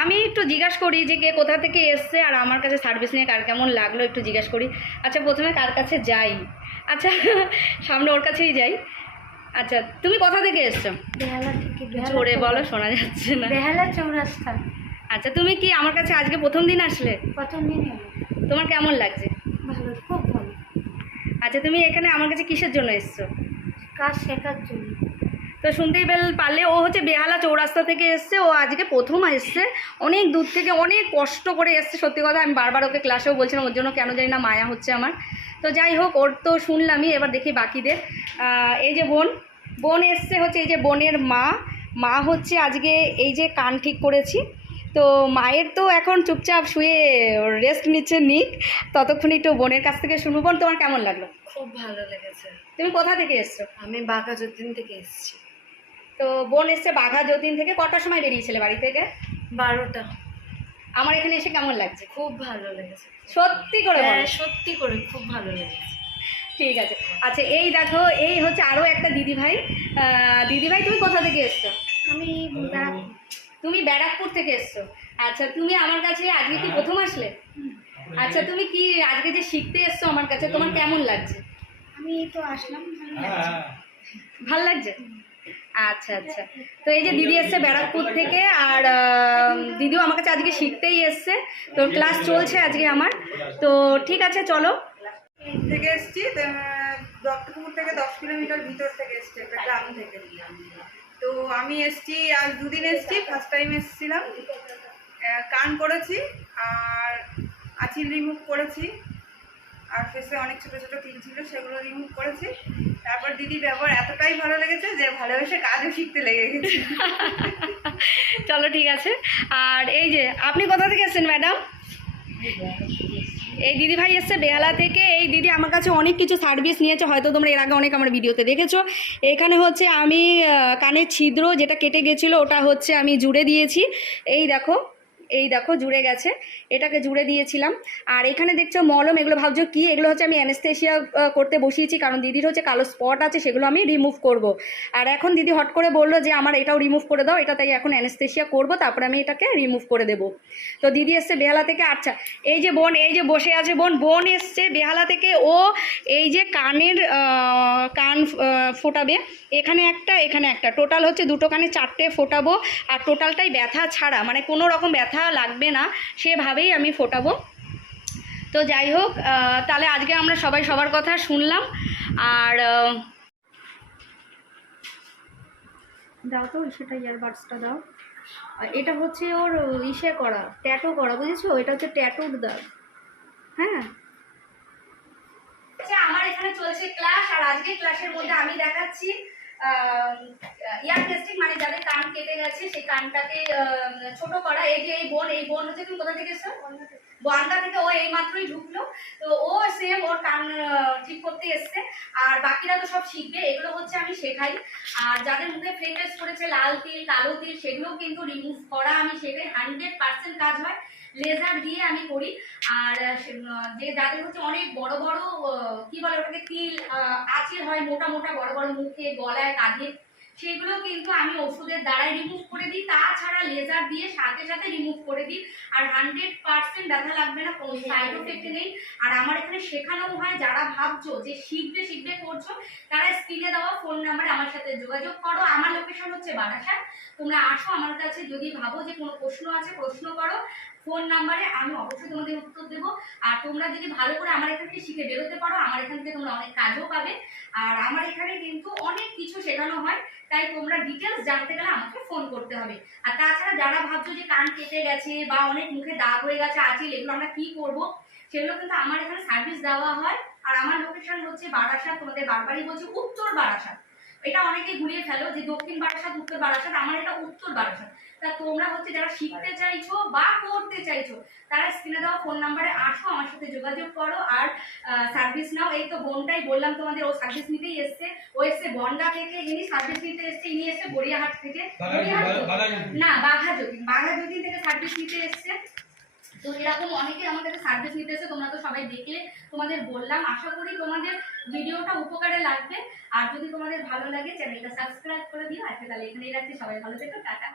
আমি একটু জিজ্ঞাসা করি যে কে কোথা থেকে এসছে আর আমার কাছে সার্ভিস নিয়ে কার কেমন লাগলো একটু জিজ্ঞাসা করি। আচ্ছা প্রথমে কার কাছে যাই? আচ্ছা সামনে ওর কাছেই যাই। আচ্ছা তুমি কোথা থেকে এসছো? বেহালা থেকে। জোরে বলো, শোনা যাচ্ছে না। বেহালা চৌরাস্তা। আচ্ছা তুমি কি আমার কাছে আজকে প্রথম দিন আসলে? প্রথম দিন এলো। তোমার কেমন লাগছে? ভালো, খুব ভালো। আচ্ছা তুমি এখানে আমার কাছে কিসের জন্য এসছো? কাজ শেখার জন্য। তো শুনতেই পারলে ও হচ্ছে বেহালা চৌরাস্তা থেকে এসছে। ও আজকে প্রথম এসছে, অনেক দূর থেকে অনেক কষ্ট করে এসছে। সত্যি কথা, আমি বারবার ওকে ক্লাসেও বলছিলাম, ওর জন্য কেন জানি না মায়া হচ্ছে আমার। তো যাই হোক, ওর তো শুনলামই, এবার দেখি বাকিদের। এই যে বোন এসছে হচ্ছে, এই যে বোনের মা হচ্ছে আজকে এই যে কান ঠিক করেছি। তো মায়ের তো এখন চুপচাপ শুয়ে রেস্ট নিক, ততক্ষণ একটু বোনের কাছ থেকে শুনবো। বোন তোমার কেমন লাগলো? খুব ভালো লেগেছে। তুমি কোথা থেকে এসছো? আমি বাঘা যতীন থেকে এসেছি। তো বোন এসছে বাঘা যতীন থেকে। কটার সময় বেরিয়েছিলে বাড়ি থেকে? 12টা। আমার এখানে এসে কেমন লাগছে? খুব ভালো লেগেছে। সত্যি করে বলো। সত্যি করে খুব ভালো লেগেছে। ঠিক আছে। আচ্ছা এই দেখো, এই হচ্ছে আরও একটা দিদিভাই। দিদিভাই তুমি কোথা থেকে এসছো? আমি তুমি ব্যারাকপুর থেকে এসছো। আচ্ছা তুমি আমার কাছে আজকে কি প্রথম আসলে? আচ্ছা তুমি কি আজকে যে শিখতে এসছো আমার কাছে, তোমার কেমন লাগছে? আমি তো আসলাম, ভালো লাগছে। ভাল লাগছে? আচ্ছা আচ্ছা। তো এই যে দিদি এসছে ব্যারাকপুর থেকে, আর দিদিও আমার কাছে আজকে শিখতেই এসছে। তো ক্লাস চলছে আজকে আমার। তো ঠিক আছে চলো। থেকে এসছি দত্তপুকুর থেকে 10 কিলোমিটার ভিতর থেকে এসছি, একটা গ্রাম থেকে। তো আমি এসছি আজ 2 দিন এসছি। ফার্স্ট টাইম এসেছিলাম, কান করেছি আর আঁচিল রিমুভ করেছি, আর ফেসে অনেক ছোটো ছোটো তিল ছিল সেগুলো রিমুভ করেছি। তারপর দিদির ব্যবহার এতটাই ভালো লেগেছে যে ভালোবেসে কাজও শিখতে লেগে গেছে। চলো ঠিক আছে। আর এই যে আপনি কোথা থেকে এসেছেন ম্যাডাম? এই দিদি ভাই এসছে বেহালা থেকে। এই দিদি আমার কাছে অনেক কিছু সার্ভিস নিয়েছে, হয়তো তোমরা এর আগে অনেক আমার ভিডিওতে দেখেছো। এখানে হচ্ছে আমি কানের ছিদ্র যেটা কেটে গেছিলো ওটা হচ্ছে আমি জুড়ে দিয়েছি। এই দেখো জুড়ে গেছে, এটাকে জুড়ে দিয়েছিলাম। আর এখানে দেখছো মলম, এগুলো ভাবছো কি? এগুলো হচ্ছে আমি অ্যানেস্থেশিয়া করতে বসিয়েছি, কারণ দিদির হচ্ছে কালো স্পট আছে, সেগুলো আমি রিমুভ করব। আর এখন দিদি হট করে বললো যে আমার এটাও রিমুভ করে দাও, এটা তাই এখন অ্যানেস্থেশিয়া করবো, তারপরে আমি এটাকে রিমুভ করে দেবো। তো দিদি এসছে বেহালা থেকে। আচ্ছা এই যে বোন, এই যে বসে আছে বোন এসছে বেহালা থেকে। ও এই যে কান ফোটাবে, এখানে একটা, টোটাল হচ্ছে 2টো কানে 4টে ফোটাবো। আর টোটালটাই ব্যথা ছাড়া, মানে কোনো রকম ব্যথা লাগবে না সেভাবেই আমি ফোটাবো। তো যাই হোক, তাহলে আজকে আমরা সবাই সবার কথা শুনলাম। আর দাও তো সেটা, ইয়ারবাডসটা দাও। এটা হচ্ছে ওর ইসে করা, ট্যাটু করা, বুঝেছো? এটা হচ্ছে ট্যাটুর দাগ। হ্যাঁ আচ্ছা, আমার এখানে চলছে ক্লাস, আর আজকে ক্লাসের মধ্যে আমি দেখাচ্ছি ইয়ার টেস্টিং, মানে যাদের কান কেটে গেছে সেই কানটাকে ছোট করা। এই যে এই বোন হচ্ছে, তুমি কোথা থেকে এসছো? বনগা থেকে। ও এই মাত্রই ঢুকলো। তো ও সেম ওর কান ঠিক করতে এসছে, আর বাকিরা তো সব শিখবে। এগুলো হচ্ছে আমি শেখাই। আর যাদের মুখে ফ্লেটেস করেছে, লাল তিল কালো তিল, সেগুলো কিন্তু রিমুভ করা আমি শেখাই। 100% কাজ হয়, লেজার দিয়ে আমি করি। আর যে যাদের হচ্ছে অনেক বড় বড় কি বলে ওটাকে, তিল আঁচিল হয়, মোটা মোটা বড় বড় মুখে, গলায়, কাঁধে, সেগুলো কিন্তু আমি ওষুধের দ্বারাই রিমুভ করে দিই। তাছাড়া লেজার দিয়ে সাথে সাথে রিমুভ করে দিই। আর 100% ব্যথা লাগবে না, কোনো সাইড এফেক্ট নেই। আর আমার এখানে শেখানো হয়, যারা ভাবছো যে শিখবে করছো, তারা স্ক্রিনে দেওয়া ফোন নাম্বারে আমার সাথে যোগাযোগ করো। আমার লোকেশন হচ্ছে বারাসাত। তোমরা আসো আমার কাছে, যদি ভাবো যে কোনো প্রশ্ন আছে প্রশ্ন করো ফোন নাম্বারে, আমি অবশ্যই তোমাদের উত্তর দেবো। আর তোমরা যদি ভালো করে আমার এখান থেকে শিখে বেরোতে পারো, আমার এখান থেকে তোমরা অনেক কাজও পাবে। আর আমার এখানে কিন্তু অনেক কিছু শেখানো হয়, তাই তোমরা ডিটেলস জানতে গেলে আমাকে ফোন করতে হবে। আর তাছাড়া যারা ভাবছো যে কান কেটে গেছে বা অনেক মুখে দাগ হয়ে গেছে, আঁচিল, এগুলো আমরা কি করব, সেগুলো কিন্তু আমার এখানে সার্ভিস দেওয়া হয়। আর আমার লোকেশন হচ্ছে বারাসাত। তোমাদের বারবারই বলছি উত্তর বারাসাত। এটা অনেকেই ঘুরিয়ে ফেলো যে দক্ষিণ বারাসাত উত্তর বারাসাত, আমার এটা উত্তর বারাসাত। তা তোমরা হচ্ছে যারা শিখতে চাইছো বা করতে চাইছো, তারা স্ক্রিনে দেওয়া ফোন নাম্বারে আসো, আমার সাথে যোগাযোগ করো আর সার্ভিস নাও। এই তো বোনটাই বললাম তোমাদের, ও সার্ভিস নিতেই এসছে। ও এসছে বনগা থেকে, ইনি সার্ভিস নিতে এসছে। ইনি এসছে গড়িয়াহাট থেকে, না বাঘা যতীন থেকে সার্ভিস নিতে এসছে। তো এরকম অনেকে আমার কাছে সার্ভিস নিতে এসে, তোমরা তো সবাই দেখলে, তোমাদের বললাম। আশা করি তোমাদের ভিডিওটা উপকারে লাগবে। আর যদি তোমাদের ভালো লাগে চ্যানেলটা সাবস্ক্রাইব করে দিও। আজকে তাহলে এখানেই রাখছি, সবাই ভালো থেকো, টাটা।